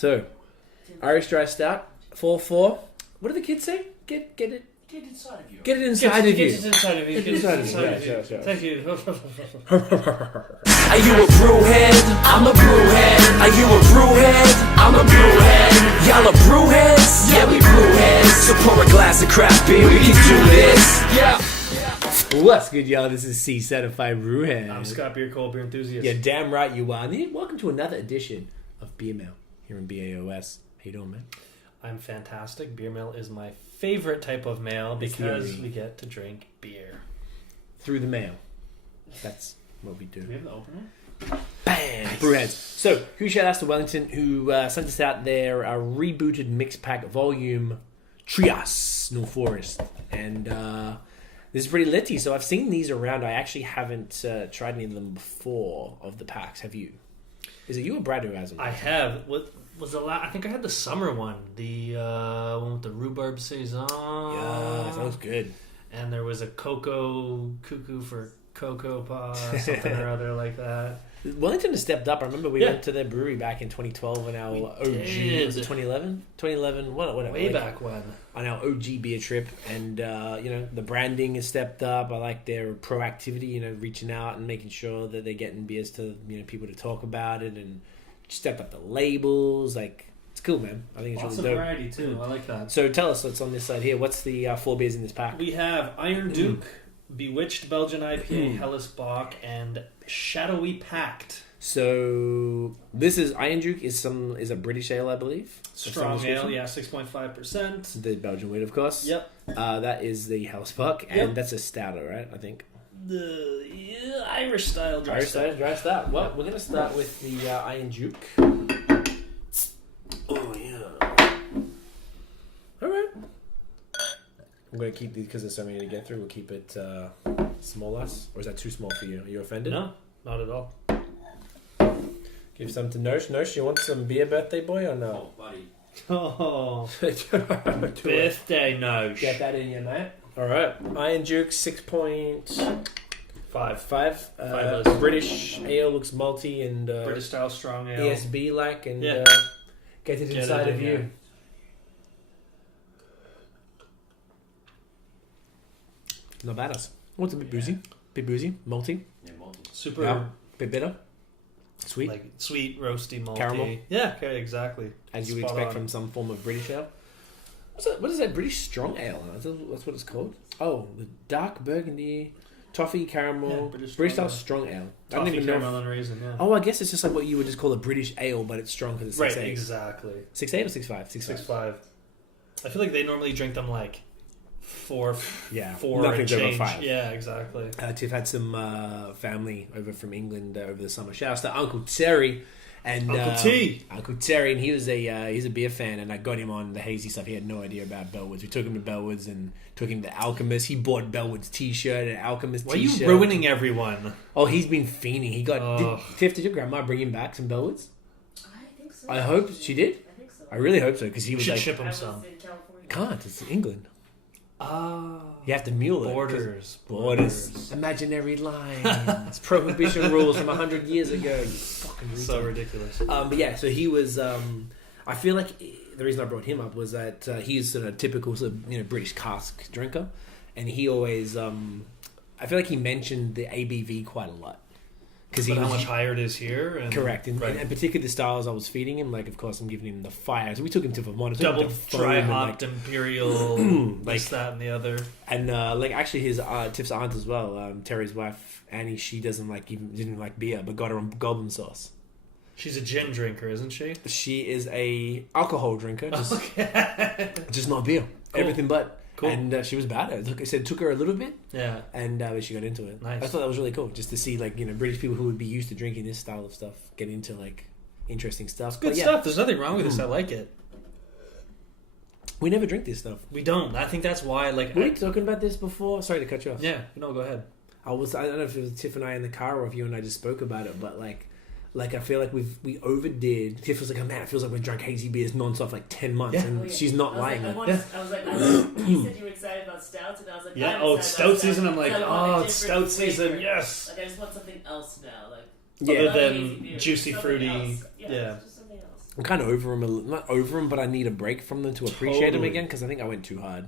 So, Irish Dry Stout, 4-4. What do the kids say? Get it. Get inside of you. Get it inside of you. Get it inside of you. Get it inside of you. Sure. Thank you. Are you a brewhead? I'm a brewhead. Are you a brewhead? I'm a brewhead. Y'all are brewheads? Yeah, we brewheads. So pour a glass of craft beer, we can do this. Yeah. What's good, y'all? This is C Certified Brewhead. I'm Scott Beer, cold beer enthusiast. Yeah, damn right you are. And welcome to another edition of Beer Mail here in BAOS. How you doing, man? I'm fantastic. Beer mail is my favorite type of mail because we get to drink beer. Through the mail. That's what we do. Do we have the opener? Bam! BrewHeads. So, huge shout outs to Wellington who sent us out their rebooted mix pack volume Trias No Forest. And this is pretty litty. So, I've seen these around. I actually haven't tried any of them before of the packs. Have you? Is it you or Brad who has them? I have. What was the last? I think I had the summer one. The one with the rhubarb saison. Yeah, that was good. And there was a cocoa cuckoo for cocoa paw, something or other like that. Wellington has stepped up. I remember we went to their brewery back in 2012 on our OG. Was it 2011? 2011, whatever. Way back when. On our OG beer trip. And, the branding has stepped up. I like their proactivity, reaching out and making sure that they're getting beers to, people to talk about it and stepped up the labels. Like, it's cool, man. I think it's Lots really of dope. variety, too. I like that. So tell us what's on this side here. What's the 4 beers in this pack? We have Iron Duke, Bewitched Belgian IPA, Hellas Bock, and Shadowy Pact. So this is Iron Duke is a British ale, I believe. Strong ale, 6.5%. The Belgian wheat, of course. Yep. That is the Hellas Bock, and that's a stouter, right? I think. The Irish style dry stout. Dry Stout. Well, we're gonna start with the Iron Duke. Oh yeah. All right. I'm gonna keep these because there's so many to get through. We'll keep it smaller, or is that too small for you? Are you offended? No, not at all. Give some to Nosh. Nosh, you want some beer, birthday boy, or no? Oh, buddy. Oh, birthday Nosh. Get that in your mate. All right. Iron Duke 6.5. British ale looks malty and British style strong ale. ESB like and get it inside of you. Yeah. Not bad. What's a bit boozy? Bit boozy, malty. Yeah, malty. Super. Bit bitter. Sweet. Like sweet, roasty, malty. Caramel. Yeah, okay, exactly. As you would expect from some form of British ale. What is that? British strong ale? That's what it's called. Oh, the dark burgundy, toffee caramel, British style strong ale. I don't even know. Caramel and raisin. Yeah. Oh, I guess it's just like what you would just call a British ale, but it's strong because it's 6.8. Right, exactly. 6.8 or 6.5? 6.5. I feel like they normally drink them like 4 nothing's and over change. 5. Yeah, exactly. Tiff had some family over from England over the summer. Shout out to Uncle Terry and Uncle Terry, and he was he's a beer fan, and I got him on the hazy stuff. He had no idea about Bellwoods. We took him to Bellwoods and took him to Alchemist. He bought Bellwoods t-shirt and Alchemist Why t-shirt. are you ruining everyone? Oh, he's been fiending. He got Tiff. Did your grandma bring him back some Bellwoods? I think so. I hope she did. I think so. I really hope so because he was should like, ship him some. Can't. It's England. Ah, you have to mule it. Borders. Imaginary lines. Prohibition rules from 100 years ago. So ridiculous. But yeah, so he was. I feel like the reason I brought him up was that he's sort of typical sort of, British cask drinker, and he always. I feel like he mentioned the ABV quite a lot. Because how much higher it is here. And, correct. And particularly the styles I was feeding him, like, of course, I'm giving him the fire. So we took him to Vermont. Double dry hopped imperial, this, that, and the other. And, actually his Tiff's aunt as well, Terry's wife, Annie, she didn't like beer, but got her on goblin sauce. She's a gin drinker, isn't she? She is a alcohol drinker. Just not beer. Cool. Everything but. Cool. And she was bad at it. It took her a little bit. Yeah. And she got into it. Nice. I thought that was really cool, just to see British people who would be used to drinking this style of stuff get into interesting stuff. It's good stuff. There's nothing wrong with this. I like it. We never drink this stuff. We don't. I think that's why. Were we talking about this before? Sorry to cut you off. Yeah. No, go ahead. I don't know if it was Tiff and I in the car or if you and I just spoke about it, but I feel like we overdid. Tiff was like, oh man, it feels like we've drunk hazy beers non-stop for 10 months, and she's not lying. I was like, you said you were excited about stouts, and I was like, yeah, it's stout season. I'm like, it's stout season, yes. Like I just want something else now, other than juicy, fruity. Yeah. Just something else. I'm kind of over them. Not over them, but I need a break from them to appreciate them Totally. again because I think I went too hard.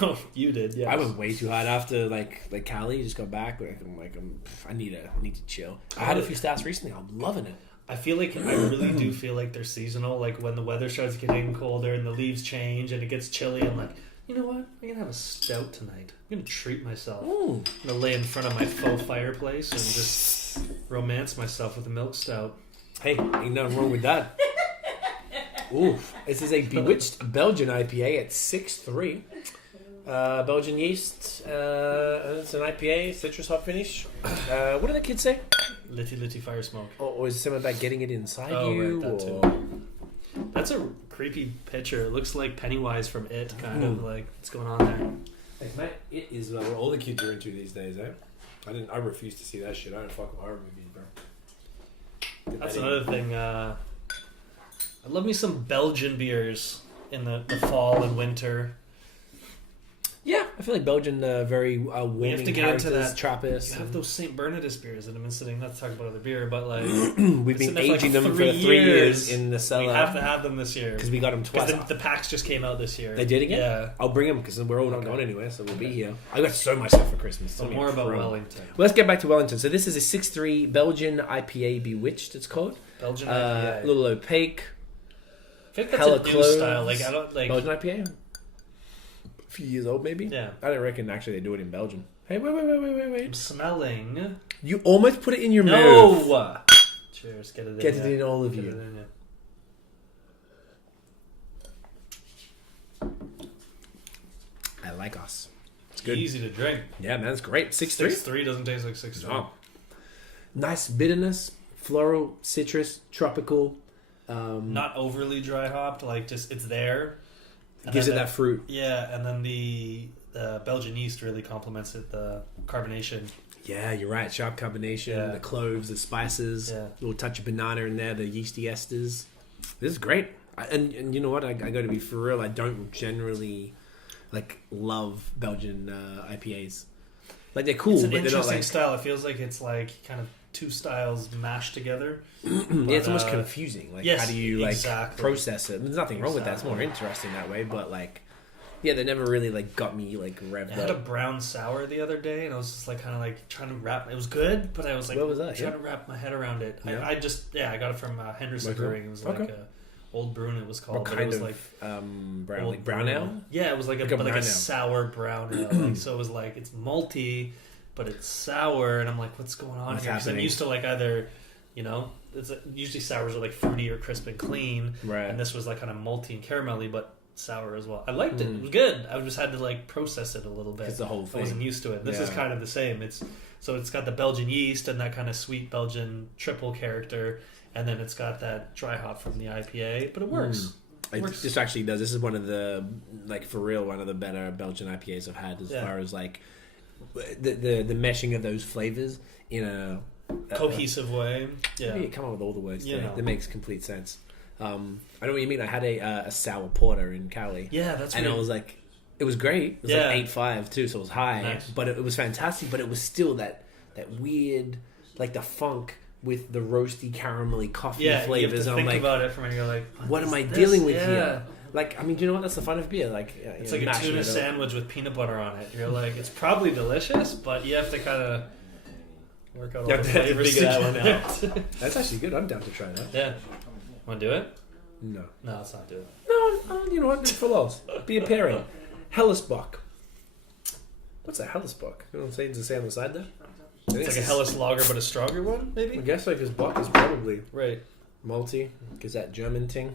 Oh, you did, yeah. I went way too hard after like Cali. Just got back. I need to chill. I had a few stouts recently. I'm loving it. I feel like I really do feel like they're seasonal. Like when the weather starts getting colder and the leaves change and it gets chilly, I'm like, you know what? I'm gonna have a stout tonight. I'm gonna treat myself. Ooh. I'm gonna lay in front of my faux fireplace and just romance myself with a milk stout. Hey, ain't nothing wrong with that. Oof. This is a Bewitched Belgian IPA at 6.3. Belgian yeast. It's an IPA, citrus hop finish. What do the kids say? Litty fire smoke. Or is it something about getting it inside Oh, you? right, that or... too. That's a creepy picture. It looks like Pennywise from It, kind of like what's going on there. Hey, mate, it is what all the kids are into these days, eh? I refuse to see that shit. I don't fuck with horror movies, bro. That's another thing. I love me some Belgian beers in the fall and winter. Yeah, I feel like Belgian very warming have to get into characters, that. Trappist. You have those St. Bernardus beers that have been sitting. Not to talk about other beer, but like We've been sitting there for aging like them for 3 3 years years. in the cellar. we have to have them this year because we got them twice. because the packs just came out this year. They did again? Yeah. I'll bring them because we're all not going anywhere, so we'll be here. I got so much stuff for Christmas. So Don't more get me about wrong. Wellington. Well, let's get back to Wellington. So this is a 6.3 Belgian IPA Bewitched, it's called. Belgian A IPA. little opaque. I think that's hella a new cloves. style. Like I don't like. Belgian IPA? A few years old, maybe? Yeah. I don't reckon actually they do it in Belgium. Hey, wait. I'm smelling. You almost put it in your mouth. No. Cheers. Get it in. Get it ya. in all of Get you. it in ya. I like us. It's good. Easy to drink. Yeah, man, it's great. 6.3. 6.3 doesn't taste like 6.3. Oh. Nice bitterness, floral, citrus, tropical. Not overly dry hopped. Like just it's there. And Gives then it that fruit. Yeah, and then the Belgian yeast really complements it. The carbonation. Yeah, you're right. Sharp combination, Yeah. the cloves, the spices, Yeah. little touch of banana in there, the yeasty esters. This is great. And you know what? I got to be for real. I don't generally love Belgian IPAs. Like they're cool, It's an but they're not interesting like. style. It feels like it's like kind of two styles mashed together. Yeah, it's almost But, confusing. Like, yes, how do you exactly. process it? There's nothing wrong with that. It's more Exactly. interesting that way. But yeah, they never really got me revved I had a up. brown sour the other day, and I was just kind of trying to wrap. It was good, but I was Where was that? trying Yeah? to wrap my head around it. Yeah. I got it from Henderson Local? Brewing. It was like Okay. a old brewing. It was called. What but kind it was of like brown? old Like brown brew. ale? Yeah, it was like a brown ale. sour brown ale. So it was like it's malty, but it's sour, and I'm like, what's going on What's here? 'Cause I'm happening? used to either, usually sours are cruity or crisp and clean, Right. and this was kind of malty and caramelly, but sour as well. I liked it. Mm. It was good. I just had to process it a little bit. It's the whole I thing. wasn't used to it. This is Yeah. kind of the same. It's got the Belgian yeast and that kind of sweet Belgian triple character, and then it's got that dry hop from the IPA, but it works. It Works. just actually does. This is one of the for real one of the better Belgian IPAs I've had as Yeah. far as the meshing of those flavors in a Cohesive way. Yeah. Yeah, come up with all the words You there. know. That makes complete sense. I know what you mean. I had a sour porter in Cali. Yeah, that's and really- I was like, it was great. It was Yeah. 8.5 too, so it was high. Nice. But it was fantastic. But it was still that weird, the funk with the roasty, caramelly coffee Yeah, flavors. you have to and think I'm like, about it from when you're like, what am I is dealing this? with Yeah. here? Do you know what? That's the fun of beer. It's like a tuna sandwich with peanut butter on it. You're like, it's probably delicious, but you have to kind of work out all You the have to flavors figure that one together. That's actually good. I'm down to try that. Yeah. Want to do it? No. No, let's not do it. No, you know what? For lols. Be a pairing. Bock. What's a Bock? You know what I'm saying? Does it say on the side there? It's like a Helles lager, but a stronger one, maybe? I guess because Bock is probably Right. malty. Gives that German thing.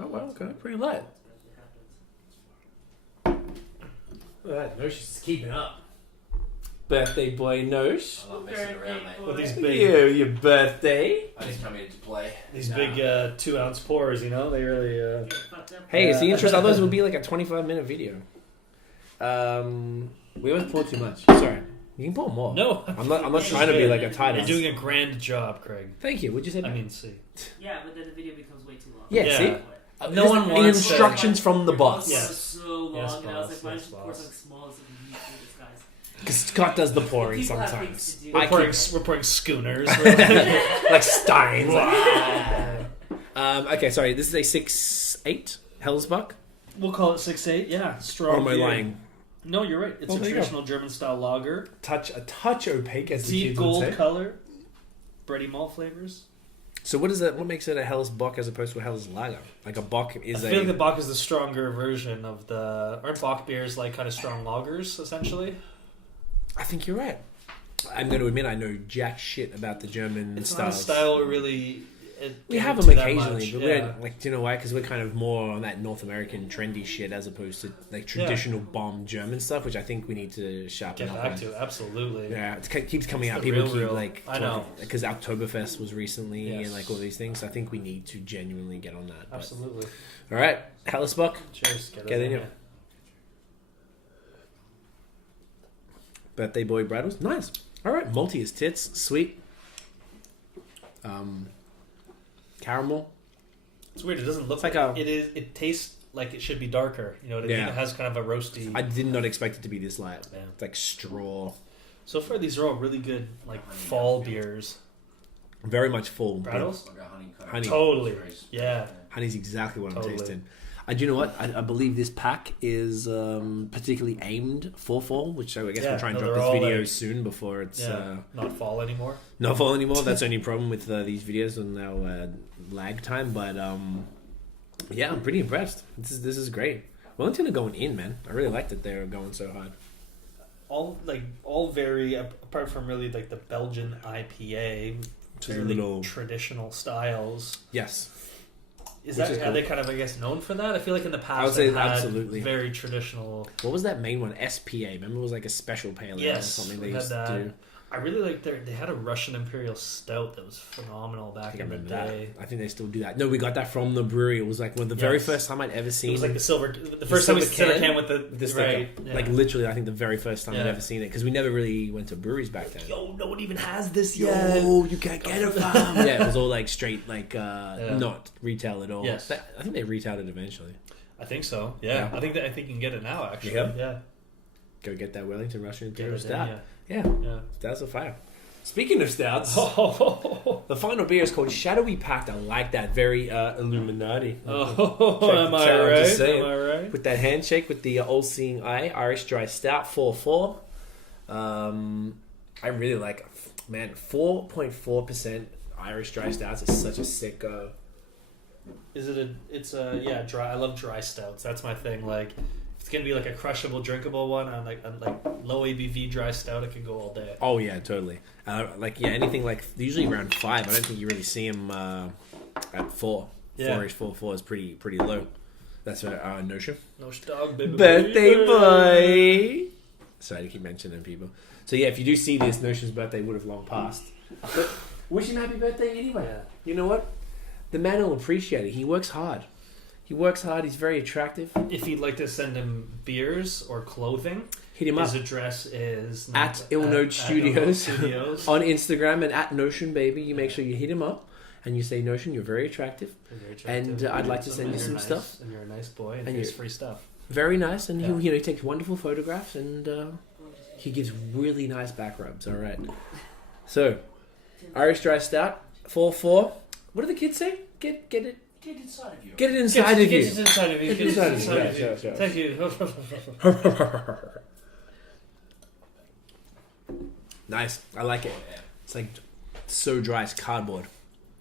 Oh, well, okay. Pretty light. Look at that. Nosh is keeping up. Birthday boy Nosh. I'm not messing around, mate. With these You, big, your birthday. I just come here to play. these big 2-ounce pours, they really... Hey, it's the Yeah. interest. Otherwise, it would be like a 25-minute video. We always pour too much. Sorry. You can pour more. No. I'm not trying to be like a tight You're ass. doing a grand job, Craig. Thank you. What'd you say? I mean, see. Yeah, but then the video becomes way too long. Yeah, Yeah. see? No one In wants to- instructions from the boss. Yeah. It was so long, Yes, and I was boss, like, why yes, don't you pour boss. something small so we can use this, guys? Because Scott does the pouring People have sometimes. things to do. I We're pouring keep schooners. like Steins. Okay, sorry. This is a 6.8 Hellesbuck. We'll call it 6.8. Yeah, strong. Or am I beer. lying? No, you're right. It's a there you go. traditional German style lager. A touch opaque, as the Deep kids would gold say. color. Bready malt flavors. So what is it? What makes it a Helles Bock as opposed to a Helles Lager? Like a Bock is I feel like the Bock is the stronger version of the... Aren't Bock beers like kind of strong lagers, essentially? I think you're right. I'm going to admit I know jack shit about the German It's styles. not a style we're really... We have into them that occasionally, much, but yeah. we're like, do you know why? Because we're kind of more on that North American trendy shit as opposed to like traditional bomb German stuff, which I think we need to sharpen Get up back on. to, absolutely. Yeah, it keeps coming It's out. the People real, keep real. like I know. because Oktoberfest was recently Yes. and like all these things. I think we need to genuinely get on that. But- Absolutely. All right, Hellesbuck. Cheers. Get in here. Birthday boy Braddles. Nice. All right, malty as tits, sweet. Caramel. It's weird. It doesn't look like a- It tastes like it should be darker. You know what I mean? Yeah. It has kind of a roasty... I did not expect it to be this light. Yeah. It's like straw. So far, these are all really good, like, fall beers. Very much full. Braddles? Like a honeycomb. Honey. Totally. Yeah. Honey's exactly what Totally. I'm tasting. Do you know what? I believe this pack is particularly aimed for fall, which I guess Yeah, we'll try and no, drop they're this all video like- soon before it's Not fall anymore. not fall anymore. That's the only problem with these videos and our lag time. But yeah, I'm pretty impressed. This is great. Wellington are going in, man. I really like that they're going so hard. All very, apart from really like the Belgian IPA, Which is a fairly little- traditional styles. Yes. Is Which that is are cool. they kind of, I guess, known for that? I feel like in the past I would say they've had absolutely. very traditional. What was that main one? SPA. Remember it was like a special pale ale Yes, or something they we had used to that. do. I really like they had a Russian Imperial Stout that was phenomenal I back think I in the remember day. that. I think they still do that. No, we got that from the brewery. It was like one of the very Yes. first time I'd ever It seen was like the first time we silver considered can can with the the sticker. right, yeah. Like literally, I think the very first time I'd Yeah. ever seen it because we never really went to breweries back then. Yo, no one even has this Yo, yet. you can't get it, fam. Yeah, it was all like straight, like not retail at all. Yes. I think they retailed it eventually. I think so. Yeah, Yeah. I think you can get it now. Actually, Yeah? yeah. Go get that Wellington Russian Get Imperial it in, Stout. yeah. Yeah, stouts are fire. Speaking of stouts, Oh, the final beer is called Shadowy Pact. I like that. Very Illuminati. am I I'm right? just saying. Am I right? With that handshake with the all-seeing eye, Irish Dry Stout 4.4. I really like, man, 4.4% Irish Dry Stouts is such a sick. Is it a? It's a dry. I love dry stouts. That's my thing. Like, if it's gonna be like a crushable, drinkable one, on like low ABV dry stout, it can go all day. Oh yeah, totally. Anything like usually around 5. I don't think you really see them at 4. Yeah. 4-ish, 4.4 is pretty low. That's our notion. No dog, baby. Birthday baby. boy. Sorry to keep mentioning people. So yeah, if you do see this, Notion's birthday would have long passed. But wish him happy birthday anyway. Yeah. You know what? The man will appreciate it. He works hard. He's very attractive. If you'd like to send him beers or clothing, Hit him up his address is at Illnode Studios Studios. on Instagram and at Notion Baby. You make sure you hit him up and you say, Notion, you're very attractive. Very attractive. And I'd like to send you And some you're stuff. nice, and you're a nice boy, and And here's you're- free stuff. Very nice. And Yeah. he takes wonderful photographs and he gives really nice back rubs. All right. So, Irish Dry Stout, 4.4. What do the kids say? Get it. Get inside of you. Get it inside of you. Get it inside of you. Get it inside of you. Yeah, sure. Thank you. Nice. I like it. It's like so dry. It's cardboard.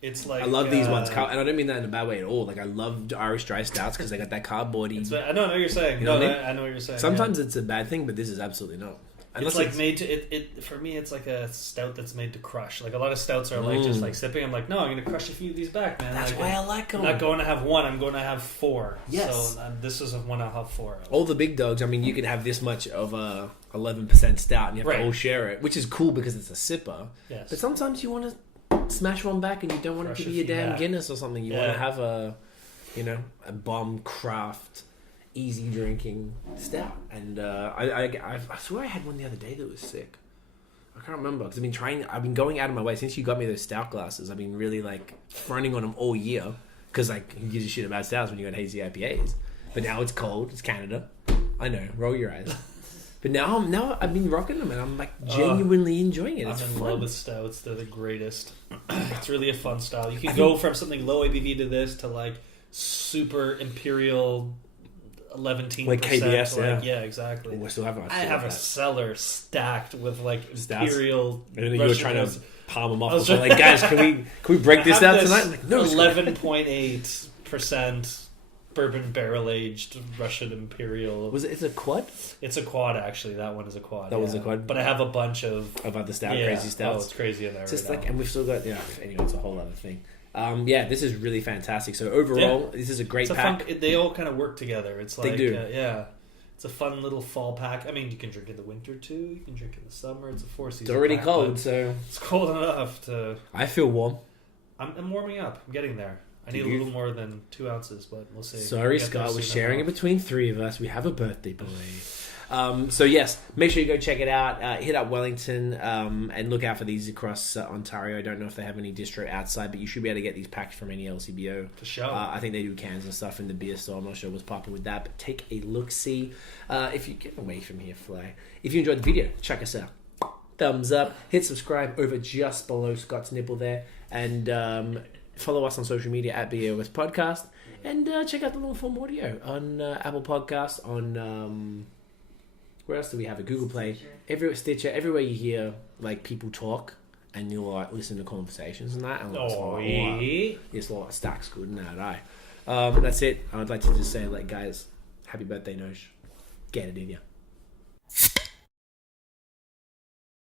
It's like I love these ones, and I don't mean that in a bad way at all. Like I love Irish Dry Stouts because they got that cardboardy. I know what you're saying. You know No, what I mean? I know what you're saying. Sometimes it's a bad thing, but this is absolutely not. It's like made to it for me. It's like a stout that's made to crush. Like a lot of stouts are like just like sipping. I'm like, no, I'm gonna crush a few of these back, man. That's like, why I like them. I'm not going to have one. I'm going to have 4. Yes. So this is one I'll have 4 of. All the big dogs. I mean, you can have this much of a 11% stout, and you have to Right. all share it, which is cool because it's a sipper. Yes. But sometimes you want to smash one back, and you don't want Crush it to a be a few damn back. Guinness or something. You want Yeah. to have a bomb craft, easy drinking stout. And I swear I had one the other day that was sick. I can't remember because I've been going out of my way since you got me those stout glasses. I've been really like fronting on them all year because like who gives a shit about stouts when you got hazy IPAs? But now it's cold. It's Canada. I know. Roll your eyes. But now I've been rocking them, and I'm like genuinely enjoying it. It's I'm in fun. love with stouts. They're the greatest. It's really a fun style. You can go from something low ABV to this to like super imperial 11%. Like KBS, yeah, exactly. Oh, I still have. I have a cellar stacked with like Stouts? imperial. And then you were Russian trying Rose. to palm them off. I was So like, guys, can we break this I have out this tonight? I'm like, no, it's 11.8% bourbon barrel aged Russian Imperial. It's a quad? It's a quad, actually. That one is a quad. That was a quad? But I have a bunch of Other stout, yeah. crazy Oh, stouts. it's crazy in there. It's just right like, now. and we've still got anyway, it's a whole other thing. This is really fantastic. So overall, this is a great it's a pack. fun, they all kind of work together. It's like They do. Yeah. It's a fun little fall pack. I mean, you can drink in the winter too. You can drink in the summer. It's a 4-season. It's already pack, cold, but so it's cold enough to. I feel warm. I'm warming up. I'm getting there. I need a little more than 2 ounces, but we'll see. Sorry, We'll get there Scott. We're soon sharing it enough. between three of us. We have a birthday boy. So yes, make sure you go check it out. Hit up Wellington and look out for these across Ontario. I don't know if they have any distro outside, but you should be able to get these packs from any LCBO. For sure. I think they do cans and stuff in the beer store. I'm not sure what's popping with that, but take a look-see. If you get away from here, Fly. If you enjoyed the video, check us out. Thumbs up. Hit subscribe over just below Scott's nipple there. And follow us on social media at BAOS Podcast. And check out the long form audio on Apple Podcasts, on... where else do we have it? Google Play. Stitcher. Everywhere you hear like people talk and you'll like listen to conversations and that. And it's like stacks good and that. That's it. I'd like to just say, like, guys, happy birthday, Nosh. Get it in ya.